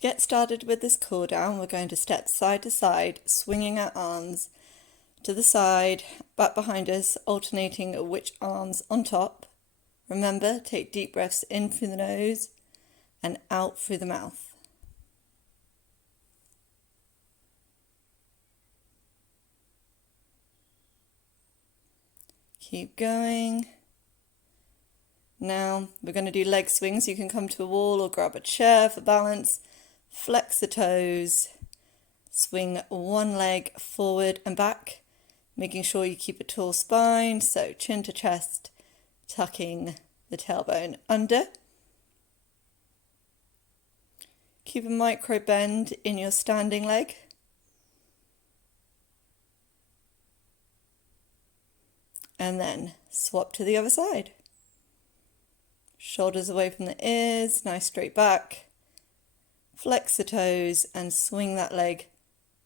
To get started with this cool down, we're going to step side to side, swinging our arms to the side, back behind us, alternating which arm's on top. Remember, take deep breaths in through the nose and out through the mouth. Keep going. Now we're going to do leg swings. You can come to a wall or grab a chair for balance. Flex the toes. Swing one leg forward and back, making sure you keep a tall spine, so chin to chest, tucking the tailbone under. Keep a micro bend in your standing leg. And then swap to the other side. Shoulders away from the ears, nice straight back. Flex the toes and swing that leg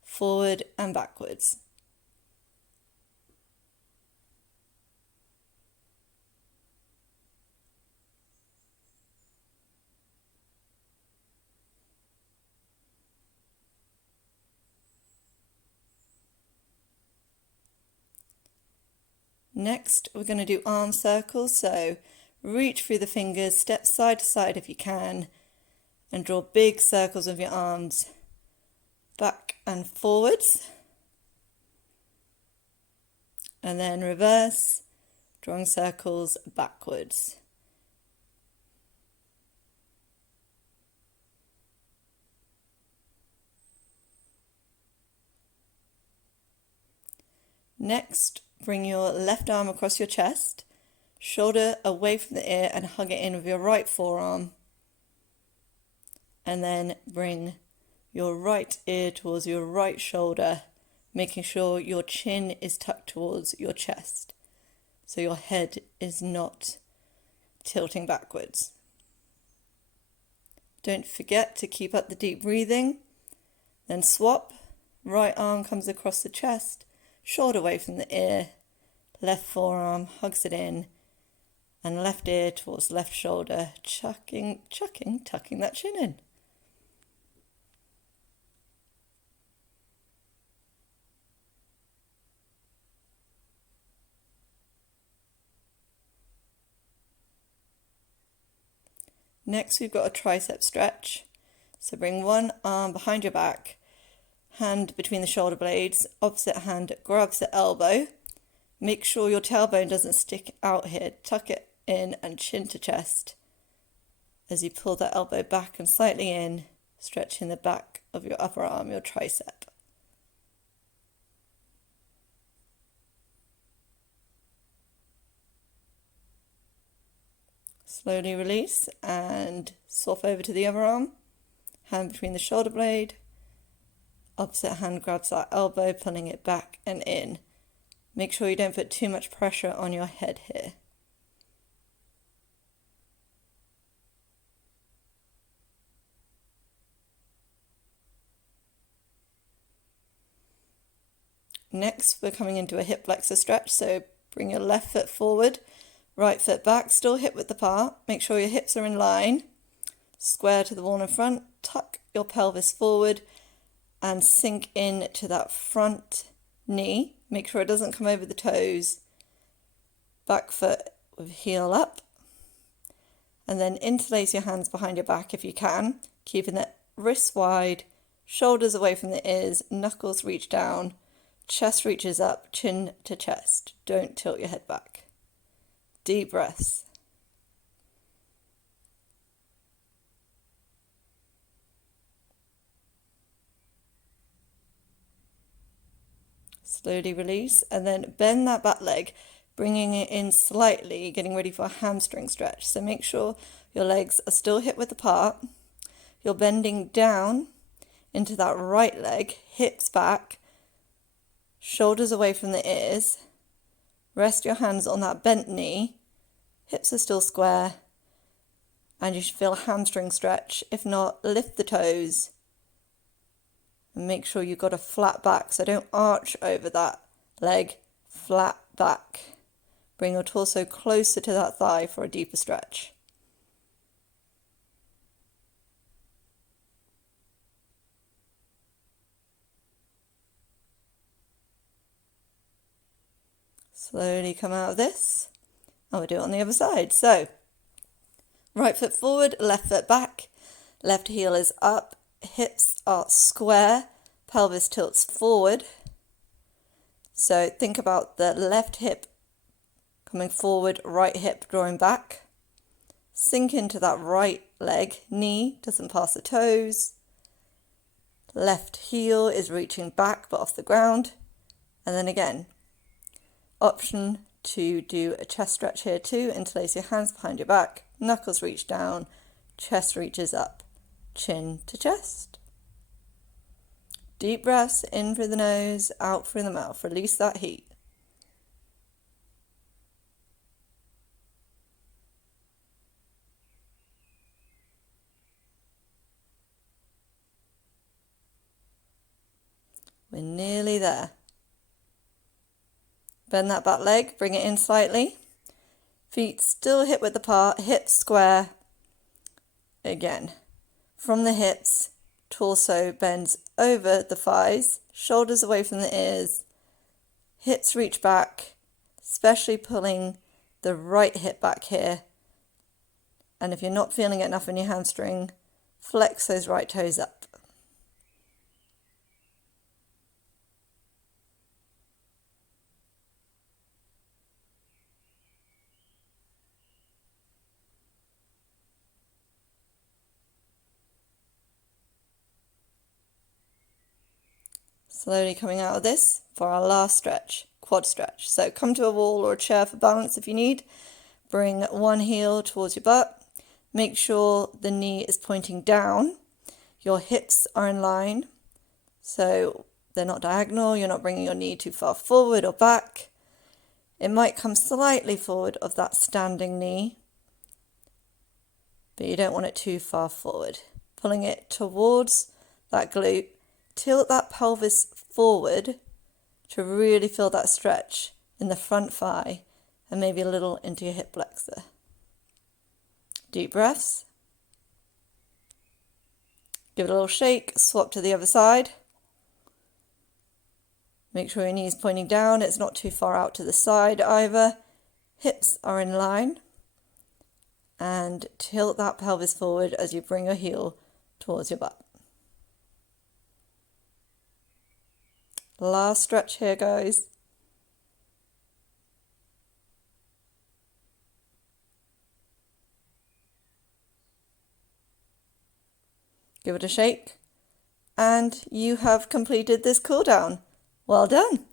forward and backwards. Next, we're going to do arm circles, so reach through the fingers, step side to side if you can, and draw big circles of your arms back and forwards. And then reverse, drawing circles backwards. Next, bring your left arm across your chest, shoulder away from the ear and hug it in with your right forearm. And then bring your right ear towards your right shoulder, making sure your chin is tucked towards your chest, so your head is not tilting backwards. Don't forget to keep up the deep breathing. Then swap, right arm comes across the chest, shoulder away from the ear, left forearm hugs it in, and left ear towards left shoulder, tucking that chin in. Next, we've got a tricep stretch. So bring one arm behind your back, hand between the shoulder blades, opposite hand grabs the elbow. Make sure your tailbone doesn't stick out here. Tuck it in and chin to chest as you pull that elbow back and slightly in, stretching the back of your upper arm, your tricep. Slowly release and swap over to the other arm. Hand between the shoulder blade. Opposite hand grabs that elbow, pulling it back and in. Make sure you don't put too much pressure on your head here. Next, we're coming into a hip flexor stretch, so bring your left foot forward, right foot back, still hip width apart. Make sure your hips are in line. Square to the wall in front, tuck your pelvis forward and sink in to that front knee. Make sure it doesn't come over the toes. Back foot with heel up. And then interlace your hands behind your back if you can, keeping the wrists wide, shoulders away from the ears, knuckles reach down, chest reaches up, chin to chest. Don't tilt your head back. Deep breaths. Slowly release and then bend that back leg, bringing it in slightly, getting ready for a hamstring stretch. So make sure your legs are still hip width apart. You're bending down into that right leg, hips back, shoulders away from the ears. Rest your hands on that bent knee. Hips are still square. And you should feel a hamstring stretch. If not, lift the toes. And make sure you've got a flat back, so don't arch over that leg. Flat back. Bring your torso closer to that thigh for a deeper stretch. Slowly come out of this, and we'll do it on the other side. So, right foot forward, left foot back, left heel is up, hips are square, pelvis tilts forward. So think about the left hip coming forward, right hip drawing back. Sink into that right leg, knee doesn't pass the toes. Left heel is reaching back but off the ground. And then again, option to do a chest stretch here too. Interlace your hands behind your back, knuckles reach down, chest reaches up, chin to chest. Deep breaths in through the nose, out through the mouth. Release that heat. We're nearly there. Bend that back leg, bring it in slightly. Feet still hip width apart, hips square. Again, from the hips, torso bends over the thighs, shoulders away from the ears, hips reach back, especially pulling the right hip back here. And if you're not feeling it enough in your hamstring, flex those right toes up. Slowly coming out of this for our last stretch, quad stretch. So come to a wall or a chair for balance if you need. Bring one heel towards your butt. Make sure the knee is pointing down. Your hips are in line, so they're not diagonal. You're not bringing your knee too far forward or back. It might come slightly forward of that standing knee, but you don't want it too far forward. Pulling it towards that glute. Tilt that pelvis forward to really feel that stretch in the front thigh and maybe a little into your hip flexor. Deep breaths. Give it a little shake, swap to the other side. Make sure your knee is pointing down, it's not too far out to the side either. Hips are in line. And tilt that pelvis forward as you bring your heel towards your butt. Last stretch here, guys. Give it a shake. And you have completed this cool down. Well done.